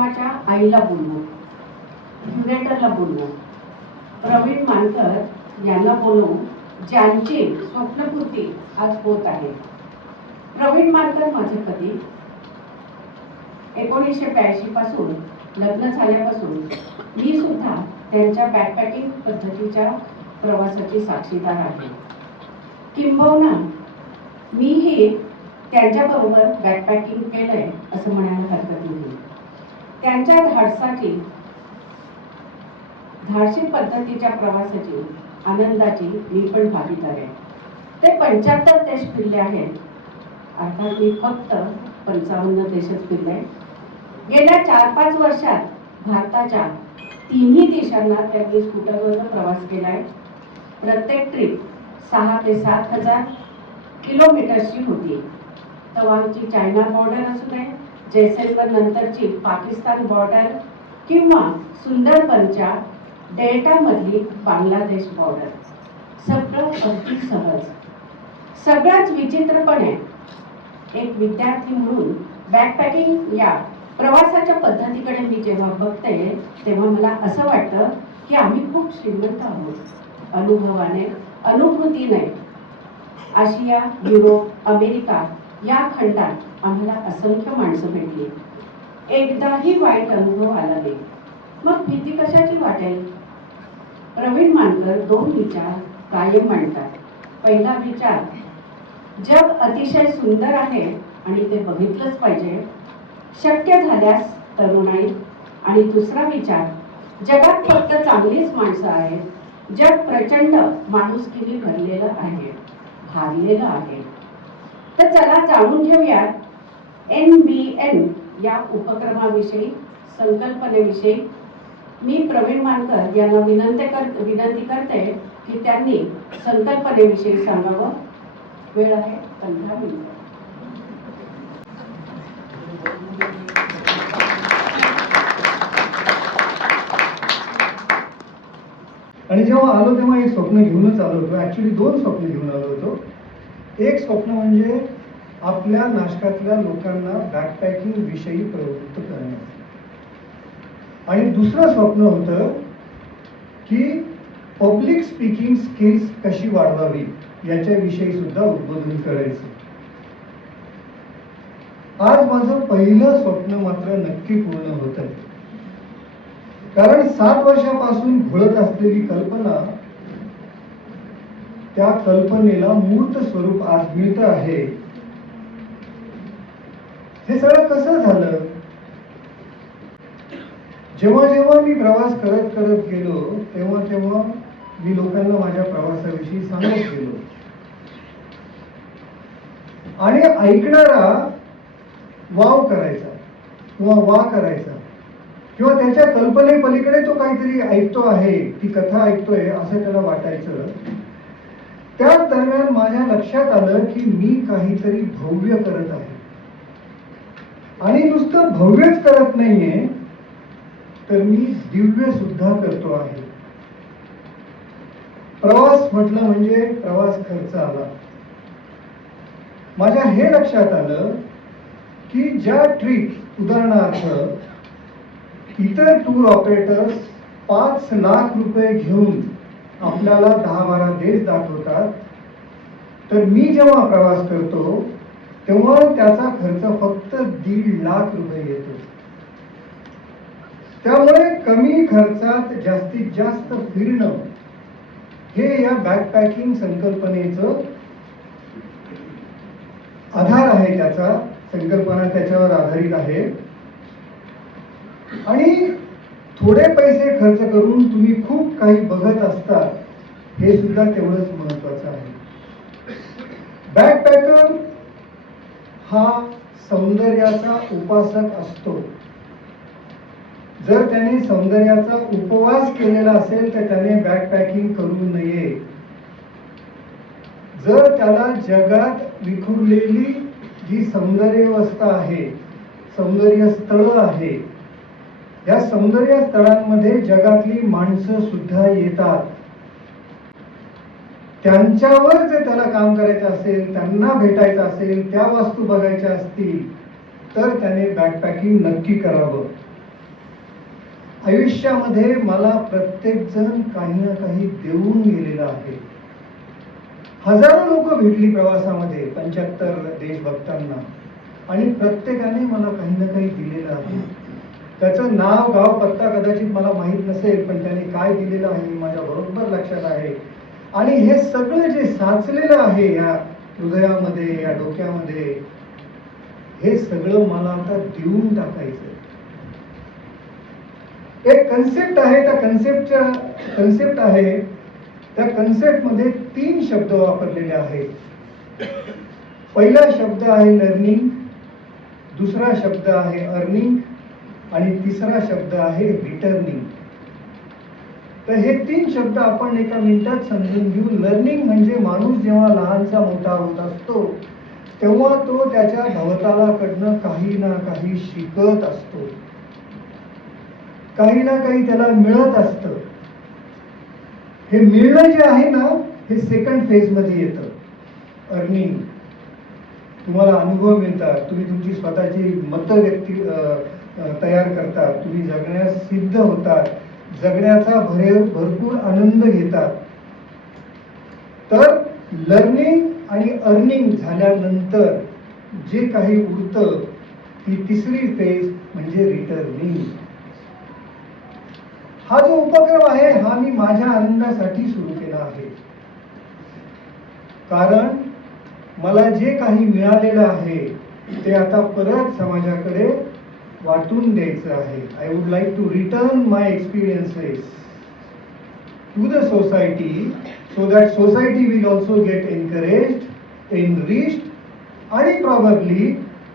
उपक्रमाच्या आईला बोलवू, क्युरेटरला बोलवू, प्रवीण मानकर यांना बोलवू, ज्यांची स्वप्नपूर्ती आज होत आहे. प्रवीण मानकर माझे पती. 1982 पासून लग्न झाल्यापासून मी सुद्धा त्यांच्या बॅकपॅकिंग पद्धतीच्या प्रवासाची साक्षीदार आहे. किंबहुना मीही त्यांच्याबरोबर बॅकपॅकिंग केलंय असं म्हणायला हरकत नाही. त्यांच्या धाडसी पद्धतीच्या प्रवासाची आनंदाची मी पण भागीदार आहे. ते 75 देश फिरले आहेत. अर्थात मी फक्त 55 देशच फिरले. गेल्या 4-5 वर्षात भारताच्या तिन्ही देशांना त्यांनी स्कूटरवर प्रवास केलाय. प्रत्येक ट्रिप 6 ते 7 हजार किलोमीटर्सची होती. तवांगची चायना बॉर्डर असू दे, जैसलमेर नंतरची पाकिस्तान बॉर्डर किंवा सुंदरबनच्या डेल्टामधली बांगलादेश बॉर्डर, सगळं अगदी सहज. सगळ्याच विचित्रपणे एक विद्यार्थी म्हणून बॅकपॅकिंग या प्रवासाच्या पद्धतीकडे मी जेव्हा बघते तेव्हा मला असं वाटतं की आम्ही खूप श्रीमंत आहोत. अनुभवाने, अनुभूतीने आशिया, युरोप, अमेरिका या खंडात आम्हाला असंख्य माणसं भेटली. एकदाही वाईट अनुभव आला नाही. मग भीती कशाची वाटेल? प्रवीण मानकर 2 विचार कायम मांडतात. पहिला विचार, जग अतिशय सुंदर आहे आणि ते बघितलंच पाहिजे, शक्य झाल्यास तरुणाई. आणि दुसरा विचार, जगात फक्त चांगलीच माणसं आहेत, जग प्रचंड माणुसकीने भरलेलं आहे, भारलेलं आहे. तर चला जाणून घेऊयात NBN या उपक्रमाविषयी, संकल्पनेविषयी. मी प्रवीण मानकर यांना विनंती करते की त्यांनी संकल्पनेविषयी सांगावं. वेळ आहे 15 मिनिटं. आणि जेव्हा आलो तेव्हा एक स्वप्न घेऊनच आलो होतो. ऍक्च्युली 2 स्वप्न घेऊन आलो होतो. एक स्वप्न म्हणजे आपल्या नाशकातल्या लोकांना बॅकपॅकिंग विषयी प्रवृत्त करणे, आणि दुसरं स्वप्न होतं की पब्लिक स्पीकिंग स्किल्स कशी वाढवावी याच्याविषयी सुद्धा उद्बोधन करायचं. आज माझं पहिलं स्वप्न मात्र नक्की पूर्ण होत आहे. कारण 7 वर्षापासून घोळत असलेली कल्पना, त्या कल्पनेला मूर्त स्वरूप आज मिळतं आहे. हे सगळं कसं झालं? जेव्हा जेव्हा मी प्रवास करत गेलो तेव्हा मी लोकांना माझ्या प्रवासाविषयी सांगत गेलो, आणि ऐकणारा वाव करायचा किंवा वा करायचा किंवा त्याच्या कल्पनेपलीकडे तो काहीतरी ऐकतो आहे, ती कथा ऐकतोय असं त्याला वाटायचं. त्याच दरम्यान माझ्या लक्षात आलं की मी काहीतरी भव्य करत आहे, आणि नुसतं भव्यच करत नाहीये तर मी दिव्य सुद्धा करतो आहे. प्रवास म्हटलं म्हणजे प्रवास खर्च आला. माझ्या हे लक्षात आलं की ज्या ट्रिप, उदाहरणार्थ इतर टूर ऑपरेटर्स 5 लाख रुपये घेऊन आपल्याला 10-12 देश दाखवतात, तर मी जेव्हा प्रवास करतो तेव्हा त्याचा खर्च फक्त 1.5 लाख रुपये येतो. त्यामुळे कमी खर्चात जास्तीत जास्त फिरणं हे या बॅकपॅकिंग संकल्पनेचं आधार आहे. त्याचा संकल्पना त्याच्यावर आधारित आहे. आणि थोडे पैसे खर्च करून तुम्ही खूप काही बघत असता, हे सुद्धा तेवढंच महत्वाचं आहे. बॅकपॅकर हा सौंदर्याचा उपासक असतो. जर त्याने सौंदर्याचा उपवास केलेला असेल तर त्याने बॅकपॅकिंग करू नये. जर त्याला जगात विखुरलेली जी सौंदर्यवस्था आहे, सौंदर्य स्थळं आहे, या सौंदर्य स्थळांमध्ये जगातली माणसं सुद्धा येतात, त्यांच्यावर जर त्याला काम करायचं असेल, त्यांना भेटायचं असेल, त्या वस्तू बघायच्या असतील, तर त्याने बॅकपॅकिंग नक्की करावं. आयुष्यामध्ये मला प्रत्येक जण काही ना काही देऊन गेलेलं आहे. हजारो लोक भेटली प्रवासामध्ये 75 देश बघताना, आणि प्रत्येकाने मला काही ना काही दिलेलं आहे. त्याचं नाव, गाव, पत्ता कदाचित मला माहीत नसेल, पण त्याने काय दिलेलं आहे हे माझ्या बरोबर लक्षात आहे. आणि हे सगळं जे साचलेलं आहे या हृदयामध्ये, या डोक्यामध्ये, हे सगळं मला आता देऊन टाकायचं. एक कन्सेप्ट आहे, त्या कन्सेप्ट मध्ये 3 शब्द वापरलेले आहेत. पहिला शब्द आहे लर्निंग, दुसरा शब्द आहे अर्निंग, आणि तिसरा शब्द आहे रिटर्निंग. तर हे 3 शब्द आपण एका मिनिटात समजून घेऊ. लर्निंग म्हणजे माणूस जेव्हा लहानचा मोठा होत असतो तेव्हा तो त्याच्या भवतालाकडनं काही ना काही शिकत असतो, काही ना काही त्याला मिळत असतं. हे मिळणं जे आहे ना, हे सेकंड फेज मध्ये येतं. अर्निंग, तुम्हाला अनुभव मिळतात, तुम्ही तुमची स्वतःची मतं तयार करतात, तुम्ही जगण्यास सिद्ध होतात, जगण्याचा भरपूर आनंद घेतात. तर लर्निंग आणि अर्निंग झाल्यानंतर जे काही उरतं ती तिसरी फेज म्हणजे रिटर्निंग. हा जो उपक्रम आहे हा मी माझ्या आनंदासाठी सुरू केला आहे. कारण मला जे काही मिळालेलं आहे ते आता परत समाजाकडे वाटून द्यायचं आहे. I would like to return my experiences to the society, so that society will also get encouraged, enriched, आणि प्रॉबब्ली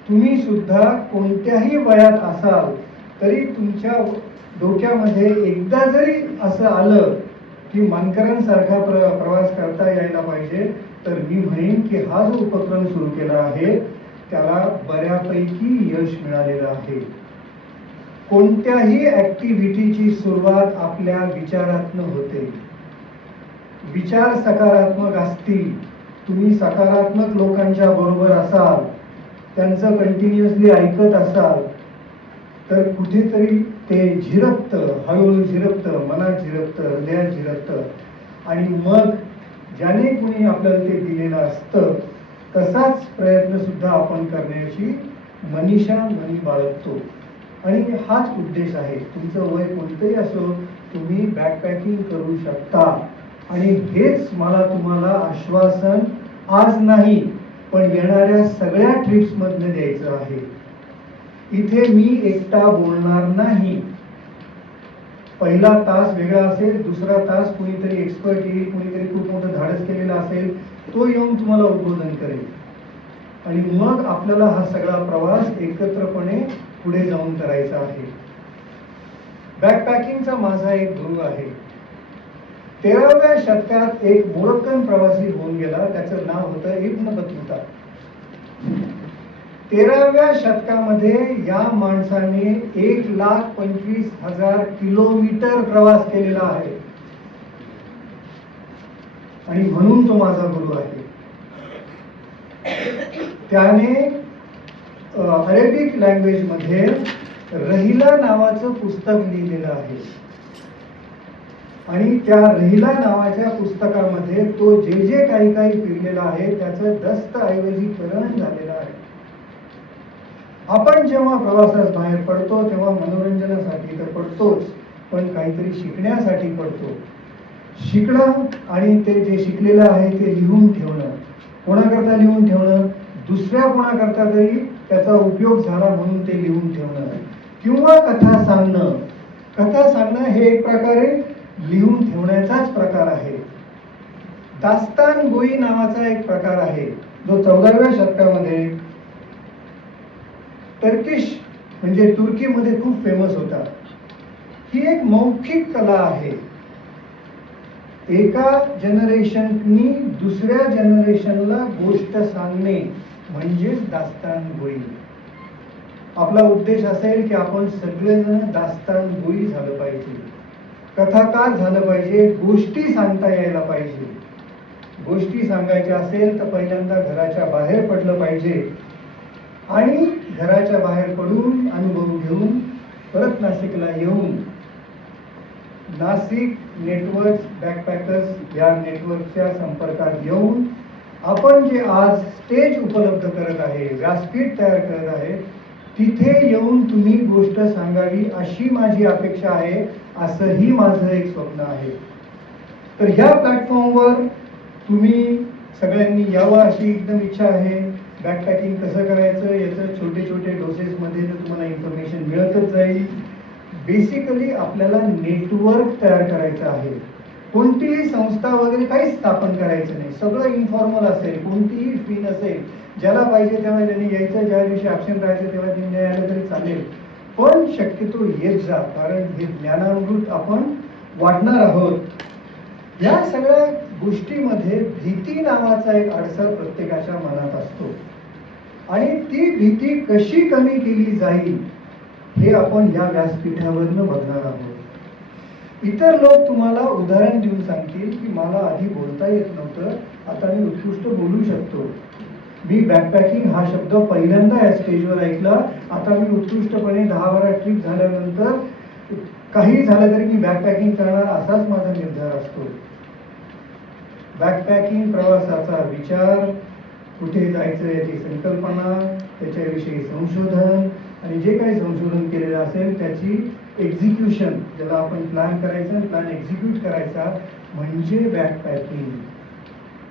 तुम्ही सुद्धा कोणत्याही वयात असाल तरी तुमच्या डोक्यामध्ये एकदा जरी असं आलं की मानकरांसारखा प्रवास करता यायला पाहिजे, तर मी म्हणेन की हा जो उपक्रम सुरू केला आहे त्याला बऱ्यापैकी यश मिळालेलं आहे. कोणत्याही ऍक्टिव्हिटीची सुरुवात आपल्या विचारातनं होते. विचार सकारात्मक असतील, तुम्ही सकारात्मक लोकांच्या बरोबर असाल, त्यांचं कंटिन्युअसली ऐकत असाल, तर कुठेतरी ते झिरपतं, हळूहळू झिरपतं, मनात झिरपतं, हृदयात झिरपतं, आणि मग ज्याने कुणी आपल्याला ते दिलेलं असतं तसाच प्रयत्न सुद्धा आपण करण्याची मनीषा मनी बाळगतो. आणि हाच उद्देश आहे. तुमचं वय कोणतंही असो, तुम्ही बॅकपॅकिंग करू शकता. आणि हेच मला तुम्हाला आश्वासन आज नाही पण येणाऱ्या सगळ्या ट्रिप्स मधनं द्यायचं आहे. इथे मी एकटा बोलणार नाही. पहिला तास वेगळा असेल, दुसरा तास कुणीतरी एक्सपर्ट येईल, कुणीतरी खूप मोठं धाडस केलेला असेल, तो येऊन तुम्हाला उद्बोधन करेल, आणि मग आपल्याला हा सगळा प्रवास एकत्रपणे पुढे जाऊन करायचा आहे. बॅकपॅकिंगचा माझा एक गुरु आहे. 13व्या शतकात एक मोरक्कन प्रवासी होऊन गेला, त्याचं नाव होतं इब्न बतूता. 13व्या शतकामध्ये या माणसाने 1,25,000 किलोमीटर प्रवास केलेला आहे, आणि म्हणून तो माझा गुरु आहे. त्याने अरेबिक लँग्वेज मध्ये रहिला नावाचं पुस्तक लिहिलेलं आहे, आणि त्या रहिला नावाच्या पुस्तकामध्ये तो जे जे काही फिरलेला आहे त्याचं दस्तऐवजीकरण झालेलं आहे. आपण जेव्हा प्रवासास बाहेर पडतो तेव्हा मनोरंजनासाठी तर पडतोच, पण काहीतरी शिकण्यासाठी पडतो. शिकणं आणि ते जे शिकलेलं आहे ते लिहून ठेवणं. कोणाकरता लिहून ठेवणं? दुसऱ्या कोणाकरता तरी त्याचा उपयोग झाला म्हणून ते लिहून ठेवणं. किंवा कथा सांगणं. कथा सांगणं हे एक प्रकारे लिहून ठेवण्याचाच प्रकार आहे. दास्तान गोई नावाचा एक प्रकार आहे जो 14व्या शतकामध्ये टर्किश म्हणजे तुर्कीमध्ये खूप फेमस होता. ही एक मौखिक कला आहे. एका जनरेशननी दुसऱ्या जनरेशनला गोष्ट सांगणे म्हणजेच दास्तान गोई. आपला उद्देश असेल की आपण सगळेजण दास्तान गोई झालं पाहिजे, कथाकार झालं पाहिजे, गोष्टी सांगता यायला पाहिजे. गोष्टी सांगायच्या असेल तर पहिल्यांदा घराच्या बाहेर पडलं पाहिजे, आणि घराच्या बाहेर पडून अनुभव घेऊन परत नाशिकला येऊन नाशिक नेटवर्क बॅकपॅकर्स या नेटवर्कच्या संपर्कात येऊन आपण जे आज स्टेज उपलब्ध करत आहे, व्यासपीठ तयार करत आहे, तिथे येऊन तुम्ही गोष्ट सांगावी अशी माझी अपेक्षा आहे, असंही माझं एक स्वप्न आहे. तर ह्या प्लॅटफॉर्मवर तुम्ही सगळ्यांनी यावं अशी एकदम इच्छा आहे. बॅकपॅकिंग कसं करायचं याचं छोटे छोटे डोसेसमध्ये तुम्हाला इन्फॉर्मेशन मिळतच जाईल. बेसिकली आपल्याला नेटवर्क तयार करायचं आहे. कोणतीही संस्था वगैरे काहीच स्थापन करायचं नाही, सगळं इन्फॉर्मल असेल, कोणतीही फी नसेल, ज्याला पाहिजे तेव्हा त्यांनी यायचं, ज्या दिवशी ॲब्सेंट राहायचं तेव्हा त्यांनी नाही आलं तरी चालेल, पण शक्यतो येत जा, कारण हे ज्ञानामृत आपण वाटणार आहोत. या सगळ्या गोष्टीमध्ये भीती नावाचा एक अडसर प्रत्येकाच्या मनात असतो आणि ती भीती कशी कमी केली जाईल हे आपण या व्यासपीठावरनं बघणार आहोत. इतर लोक तुम्हाला उदाहरण देऊन सांगतील की मला आधी बोलता येत नव्हतं, आता मी उत्कृष्ट बोलू शकतो. मी बॅकपॅकिंग हा शब्द पहिल्यांदा या स्टेजवर ऐकला. आता मी उत्कृष्टपणे 10-12 ट्रिप झाल्यानंतर काही झालं तरी मी बॅकपॅकिंग करणार असाच माझा निर्धार असतो. बॅकपॅकिंग प्रवासाचा विचार, कुठे जायचं याची संकल्पना, त्याच्याविषयी संशोधन आणि जे काही संशोधन केलेलं असेल त्याची एक्झिक्युशन, ज्याला आपण प्लॅन करायचा आणि प्लॅन एक्झिक्यूट करायचा म्हणजे बॅकपॅकिंग.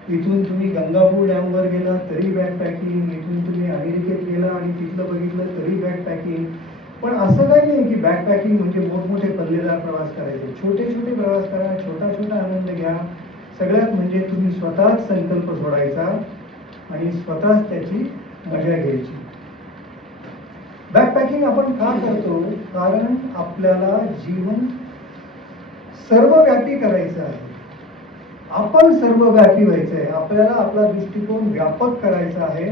इथून तुम्ही गंगापूर डॅमवर गेला तरी बॅकपॅकिंग, इथून तुम्ही अमेरिकेत गेला आणि तिथलं बघितलं तरी बॅकपॅकिंग. पण असं काही नाही की बॅकपॅकिंग म्हणजे मोठमोठे पल्लेदार प्रवास करायचे. छोटे छोटे प्रवास करा, छोटा छोटा आनंद घ्या. सगळ्यात म्हणजे तुम्ही स्वतःच संकल्प सोडायचा आणि स्वतःच त्याची मजा घ्यायची. बॅकपॅकिंग आपण का करतो? कारण आपल्याला जीवन सर्वव्यापी करायचं आहे. आपण सर्वव्यापी व्हायचं आहे. आपल्याला आपला दृष्टिकोन व्यापक करायचा आहे,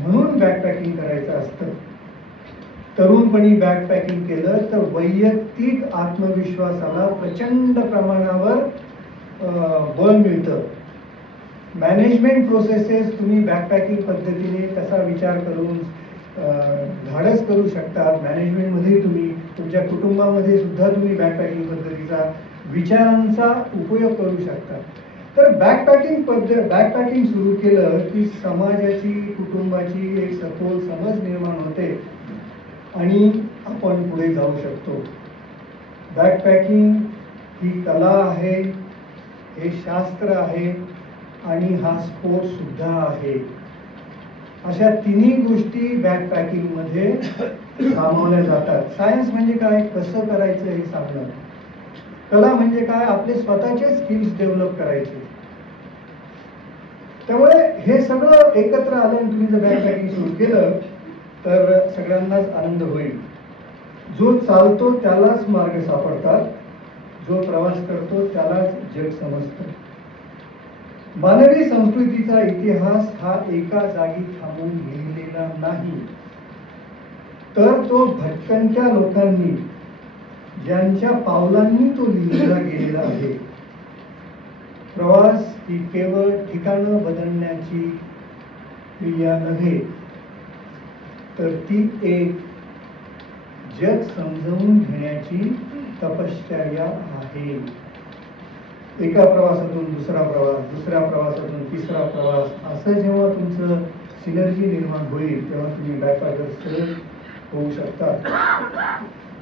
म्हणून बॅकपॅकिंग करायचं असतं. तरुणपणी बॅकपॅकिंग केलं तर वैयक्तिक आत्मविश्वासाला प्रचंड प्रमाणावर बळ मिळतं. मॅनेजमेंट प्रोसेसेस तुम्ही बॅकपॅकिंग पद्धतीने कसा विचार करून धाडस करू शकता. मॅनेजमेंटमध्ये तुम्ही तुमच्या कुटुंबामध्ये सुद्धा तुम्ही बॅकपॅकिंग पद्धतीचा विचारांचा उपयोग करू शकता. तर बॅकपॅकिंग सुरू केलं की समाजाची, कुटुंबाची एक सखोल समज निर्माण होते आणि आपण पुढे जाऊ शकतो. बॅकपॅकिंग ही कला आहे, हे शास्त्र आहे आणि हा स्पोर्ट सुद्धा आहे. अशा तिन्ही गोष्टी बॅकपॅकिंगमध्ये सामावल्या जातात. सायन्स म्हणजे काय? कसं करायचं हे सांगणं. कला म्हणजे काय? आपले स्वतःचे स्किल्स डेव्हलप करायचे. त्यामुळे हे सगळं एकत्र आलं आणि तुम्ही जर बॅकपॅकिंग सुरू केलं तर सगळ्यांनाच आनंद होईल. जो चालतो त्यालाच मार्ग सापडतात, जो प्रवास करतो त्यालाच जग समजतं. मानवी संस्कृतीचा इतिहास हा एका जागी थांबून लिहिलेला नाही, तर तो भटकंत्या लोकांनी, ज्यांच्या पावलांनी तो लिहिला गेलेला आहे. प्रवास ही केवळ ठिकाणं बदलण्याची क्रिया नव्हे, तर ती एक जग समजून घेण्याची तपश्चर्या आहे. एका प्रवासातून दुसरा प्रवास, दुसऱ्या प्रवासातून तिसरा प्रवास, असं जेव्हा तुमचं सिनर्जी निर्माण होईल तेव्हा तुम्ही बॅकपॅकर्स होऊ शकता.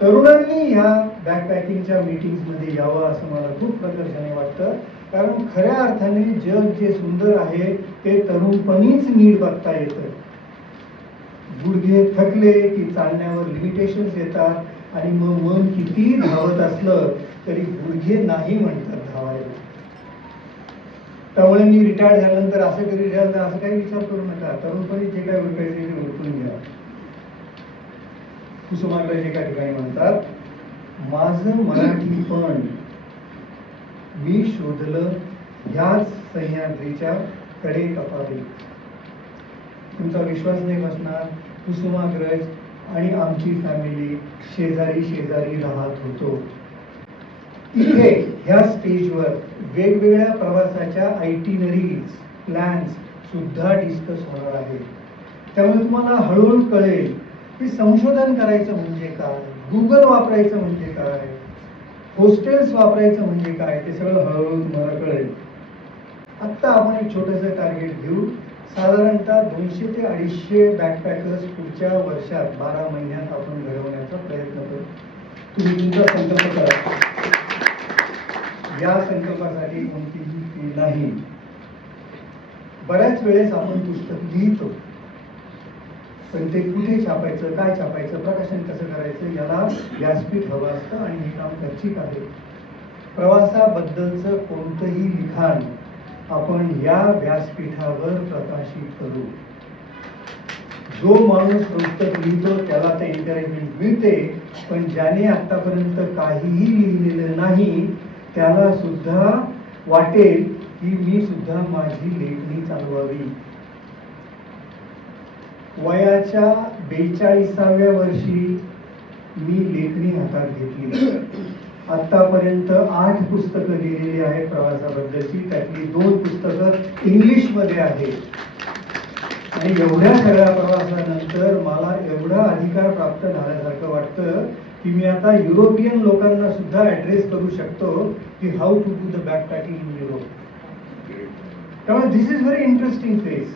तरुणांनी या बॅकपॅकिंगच्या मीटिंग्समध्ये यावं असं मला खूप प्रकर्षाने वाटतं. कारण खऱ्या अर्थाने जग जे सुंदर आहे ते तरुणपणीच नीट बघता येतं. गुडघे थकले की चालण्यावर लिमिटेशन्स येतात आणि मग मन कितीही धावत असलं तरी गुडघे नाही म्हणतात धावायला. त्यामुळे मी रिटायर्ड झाल्यानंतर असं कधी रिटायर असं काही विचार करू नका. तरुणपणी जे काय ओळखायचे ते ओळखून घ्या. कुसुमाग्रज एका ठिकाणी म्हणतात, माझं मराठीपण मी शोधलं ह्याच सह्याद्रीच्या कडे कपारी. तुमचा विश्वास नाही बसणार. कुसुमाग्रज आणि आमची फॅमिली शेजारी शेजारी राहत होतो. इथे ह्या स्टेजवर वेगवेगळ्या प्रवासाच्या आयटिनरीज, प्लॅन्स सुद्धा डिस्कस होणार आहे. त्यामुळे तुम्हाला हळूहळू कळेल की संशोधन करायचं म्हणजे काय, गुगल वापरायचं म्हणजे काय, होस्टेल्स वापरायचं म्हणजे काय ते सगळं हळूहळू तुम्हाला कळेल. आत्ता आपण एक छोटंसं टार्गेट घेऊ. साधारणतः 200 ते 250 बॅकपॅकर्स पुढच्या वर्षात 12 महिन्यात आपण घडवण्याचा प्रयत्न करू. तुम्ही तुमचा संकल्प करा. या संकल्पासाठी कोणतीही फी नाही. बऱ्याच वेळेस आपण पुस्तक लिहितो, पण ते कुठे छापायचं, काय छापायचं, प्रकाशन कसं करायचं याला व्यासपीठ हवं असतं आणि हे काम खर्चिक आहे. प्रवासाबद्दलचं कोणतंही लिखाण आपण या व्यासपीठावर प्रकाशित करू. जो माणूस पुस्तक लिहितो त्याला ते एन्करेजमेंट मिळते, पण ज्याने आतापर्यंत काहीही लिहिलेलं नाही त्याला सुद्धा वाटेल की मी सुद्धा माझी लेखणी चालवावी. वयाच्या 42व्या वर्षी मी लेखणी हातात घेतली. आतापर्यंत 8 पुस्तकं लिहिलेली आहेत प्रवासाबद्दलची. त्यातली 2 पुस्तकं इंग्लिशमध्ये आहेत. आणि एवढ्या सगळ्या प्रवासानंतर मला एवढा अधिकार प्राप्त झाल्यासारखं वाटतं की मी आता युरोपियन लोकांना सुद्धा ऍड्रेस करू शकतो की how to do the backpacking in Europe. त्यामुळे this is very interesting phase.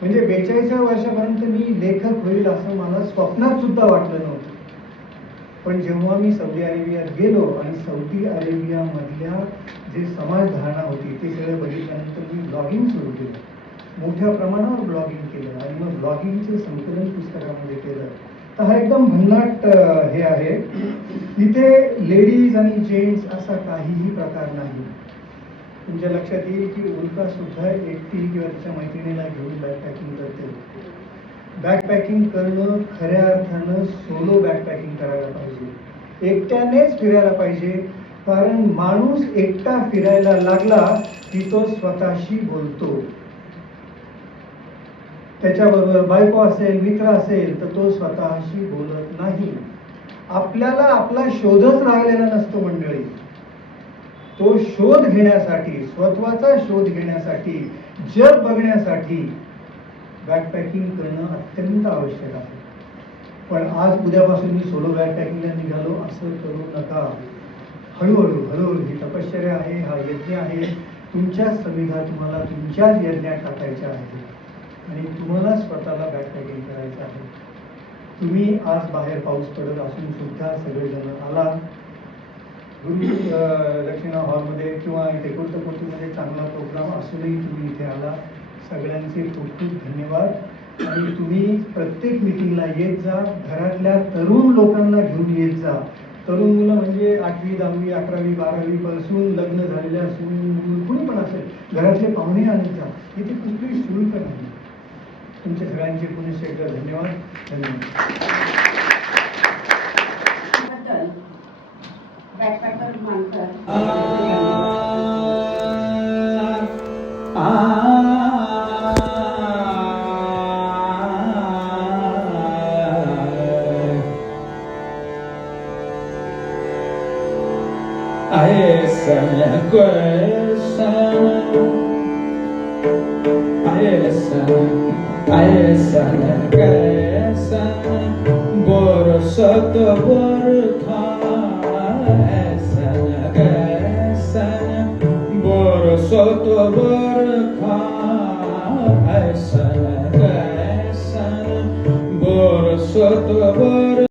म्हणजे 42व्या वर्षापर्यंत मी लेखक होईल असं मला स्वप्नात सुद्धा वाटलं नव्हतं. पण जेव्हा मी सौदी अरेबियात गेलो आणि सौदी अरेबियामधल्या जे समाजधारणा होती ते सगळं बघितल्यानंतर मी ब्लॉगिंग सुरू केलं. मोठ्या प्रमाणावर ब्लॉगिंग केलं आणि मग ब्लॉगिंगचे संकलन पुस्तकामध्ये केलं. तर हा एकदम भन्नाट हे आहे. इथे लेडीज आणि जेंट्स असा काहीही प्रकार नाही. तुमच्या लक्षात येईल की उल्का सुद्धा एकटी किंवा तिच्या मैत्रिणीला घेऊन बॅकपॅकिंग करते. बॅकपॅकिंग करणं खऱ्या अर्थानं सोलो बॅकपॅकिंग करायला पाहिजे. एकट्यानेच फिरायला पाहिजे. कारण माणूस एकटा फिरायला लागला की तो स्वतःशी बोलतो. त्याच्याबरोबर बायको असेल, मित्र असेल तर तो स्वतःशी बोलत नाही. आपल्याला आपला शोधच राहिलेला नसतो मंडळी. तो शोध घेण्यासाठी, स्वत्वाचा शोध घेण्यासाठी, जग बघण्यासाठी बॅकपॅकिंग करणं अत्यंत आवश्यक आहे. पण आज उद्यापासून मी सोलो बॅकपॅकिंगला निघालो असं करू नका. हळूहळू हळूहळू ही तपश्चर्या आहे, हा यज्ञ आहे. तुमच्याच समिधा तुम्हाला तुमच्याच यज्ञात टाकायच्या आहे आणि तुम्हाला स्वतःला बॅकपॅकिंग करायचं आहे. तुम्ही आज बाहेर पाऊस पडत असून सुद्धा सगळेजण आला. गुरु दक्षिणा हॉलमध्ये किंवा इथे कोर्टमध्ये चांगला प्रोग्राम असूनही तुम्ही इथे आला. सगळ्यांचे खूप खूप धन्यवाद. आणि तुम्ही प्रत्येक मिटिंगला येत जा. घरातल्या तरुण लोकांना घेऊन येत जा. तरुण मुलं म्हणजे 8वी 10वी 11वी 12वी पासून लग्न झालेल्या सून कुणी पण असेल, घरातले पाहुणे आणत जा. इथे कुठलीही शुल्क नाही. तुमच्या सगळ्यांचे पुन्हा एकदा धन्यवाद. बॅकपॅकर मानकर borosat borkha